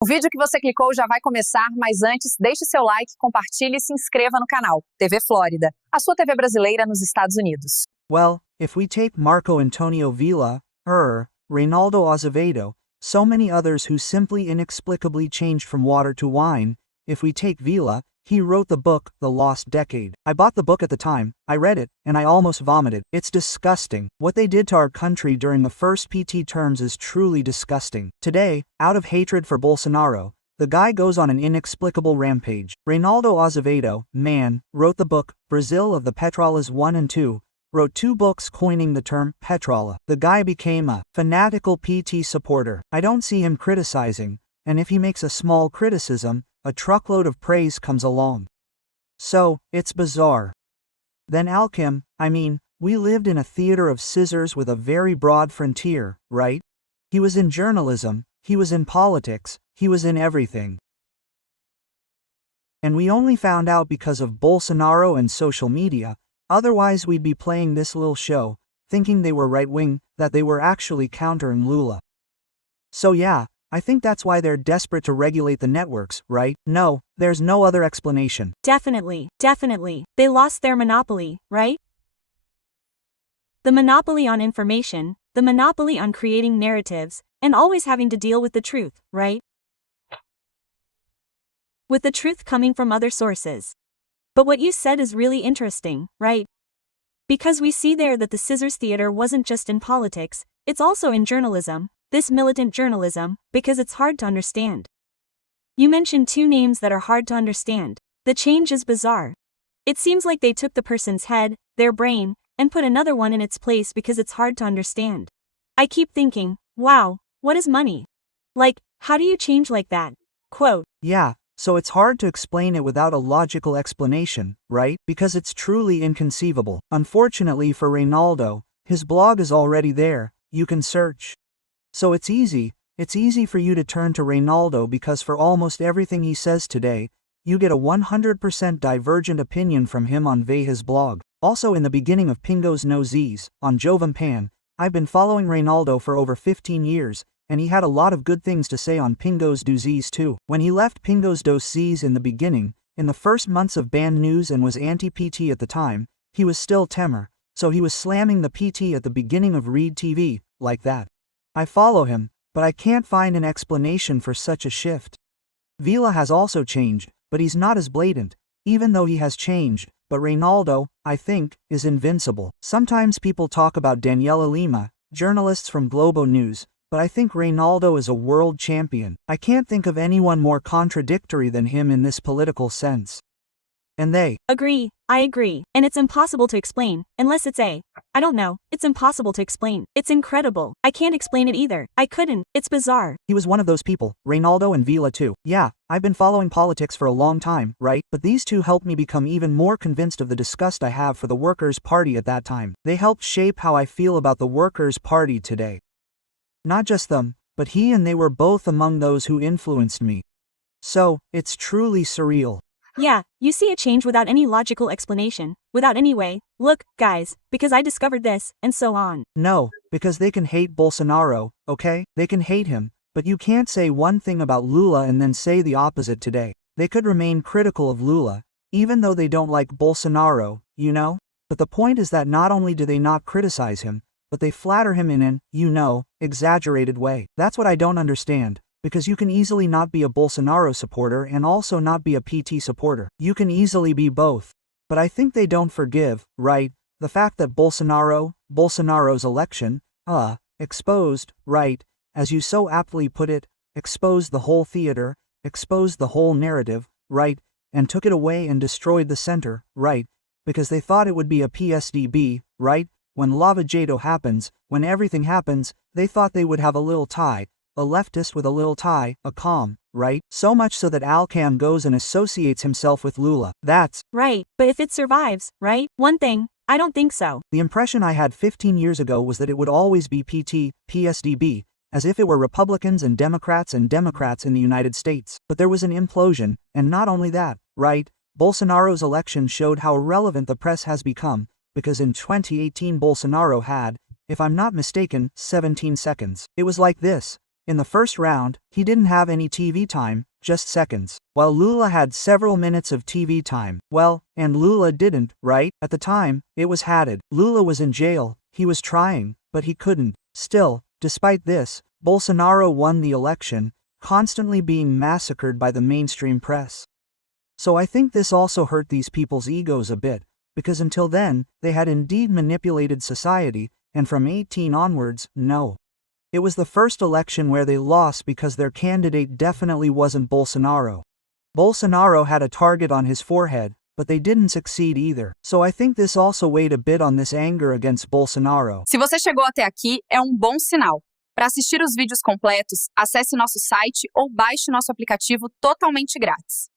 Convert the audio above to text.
O vídeo que você clicou já vai começar, mas antes, deixe seu like, compartilhe e se inscreva no canal. TV Flórida, a sua TV brasileira nos Estados Unidos. Well, if we take Marco Antonio Vila, Reinaldo Azevedo, so many others who simply inexplicably changed from water to wine, if we take Vila, he wrote the book, The Lost Decade. I bought the book at the time, I read it, and I almost vomited. It's disgusting. What they did to our country during the first PT terms is truly disgusting. Today, out of hatred for Bolsonaro, the guy goes on an inexplicable rampage. Reinaldo Azevedo, man, wrote the book, Brazil of the Petrolas 1 and 2, wrote 2 books coining the term Petrola. The guy became a fanatical PT supporter. I don't see him criticizing, and if he makes a small criticism, a truckload of praise comes along. So, it's bizarre. Then Alkim, we lived in a theater of scissors with a very broad frontier, right? He was in journalism, he was in politics, he was in everything. And we only found out because of Bolsonaro and social media, otherwise we'd be playing this little show, thinking they were right-wing, that they were actually countering Lula. So yeah, I think that's why they're desperate to regulate the networks, right? No, there's no other explanation. Definitely. They lost their monopoly, right? The monopoly on information, the monopoly on creating narratives, and always having to deal with the truth, right? With the truth coming from other sources. But what you said is really interesting, right? Because we see there that the scissors theater wasn't just in politics, it's also in journalism. This militant journalism, because it's hard to understand. You mentioned 2 names that are hard to understand. The change is bizarre. It seems like they took the person's head, their brain, and put another one in its place because it's hard to understand. I keep thinking, wow, what is money? Like, how do you change like that? Quote. Yeah, so it's hard to explain it without a logical explanation, right? Because it's truly inconceivable. Unfortunately for Reinaldo, his blog is already there, you can search. So it's easy for you to turn to Reinaldo because for almost everything he says today, you get a 100% divergent opinion from him on his blog. Also in the beginning of Pingos No Z's, on Jovam Pan, I've been following Reinaldo for over 15 years, and he had a lot of good things to say on Pingos do Z's too. When he left Pingos dos Z's in the beginning, in the first months of banned news and was anti-PT at the time, he was still Temer, so he was slamming the PT at the beginning of Read TV, like that. I follow him, but I can't find an explanation for such a shift. Vila has also changed, but he's not as blatant, even though he has changed, but Reinaldo, I think, is invincible. Sometimes people talk about Daniela Lima, journalists from Globo News, but I think Reinaldo is a world champion. I can't think of anyone more contradictory than him in this political sense. And they Agree, I agree, and it's impossible to explain, unless it's I don't know, it's impossible to explain. It's incredible. I can't explain it either. I couldn't, it's bizarre. He was one of those people, Reinaldo and Vila too. Yeah, I've been following politics for a long time, right? But these 2 helped me become even more convinced of the disgust I have for the Workers' Party at that time. They helped shape how I feel about the Workers' Party today. Not just them, but he and they were both among those who influenced me. So, it's truly surreal. Yeah, you see a change without any logical explanation, without any way, look, guys, because I discovered this, and so on. No, because they can hate Bolsonaro, okay? They can hate him, but you can't say one thing about Lula and then say the opposite today. They could remain critical of Lula, even though they don't like Bolsonaro, you know? But the point is that not only do they not criticize him, but they flatter him in an, exaggerated way. That's what I don't understand. Because you can easily not be a Bolsonaro supporter and also not be a PT supporter. You can easily be both. But I think they don't forgive, right, the fact that Bolsonaro's election, exposed, right, as you so aptly put it, exposed the whole theater, exposed the whole narrative, right, and took it away and destroyed the center, right, because they thought it would be a PSDB, right, when Lava Jato happens, when everything happens, they thought they would have a little tie, a leftist with a little tie, a calm, right? So much so that Alcam goes and associates himself with Lula. That's right, but if it survives, right? One thing, I don't think so. The impression I had 15 years ago was that it would always be PT, PSDB, as if it were Republicans and Democrats in the United States. But there was an implosion, and not only that, right? Bolsonaro's election showed how irrelevant the press has become, because in 2018 Bolsonaro had, if I'm not mistaken, 17 seconds. It was like this. In the first round, he didn't have any TV time, just seconds, while Lula had several minutes of TV time. Well, and Lula didn't, right? At the time, it was hatted. Lula was in jail, he was trying, but he couldn't. Still, despite this, Bolsonaro won the election, constantly being massacred by the mainstream press. So I think this also hurt these people's egos a bit, because until then, they had indeed manipulated society, and from 18 onwards, no. It was the first election where they lost because their candidate definitely wasn't Bolsonaro. Bolsonaro had a target on his forehead, but they didn't succeed either. So I think this also weighed a bit on this anger against Bolsonaro. Se você chegou até aqui, é um bom sinal. Para assistir os vídeos completos, acesse nosso site ou baixe nosso aplicativo totalmente grátis.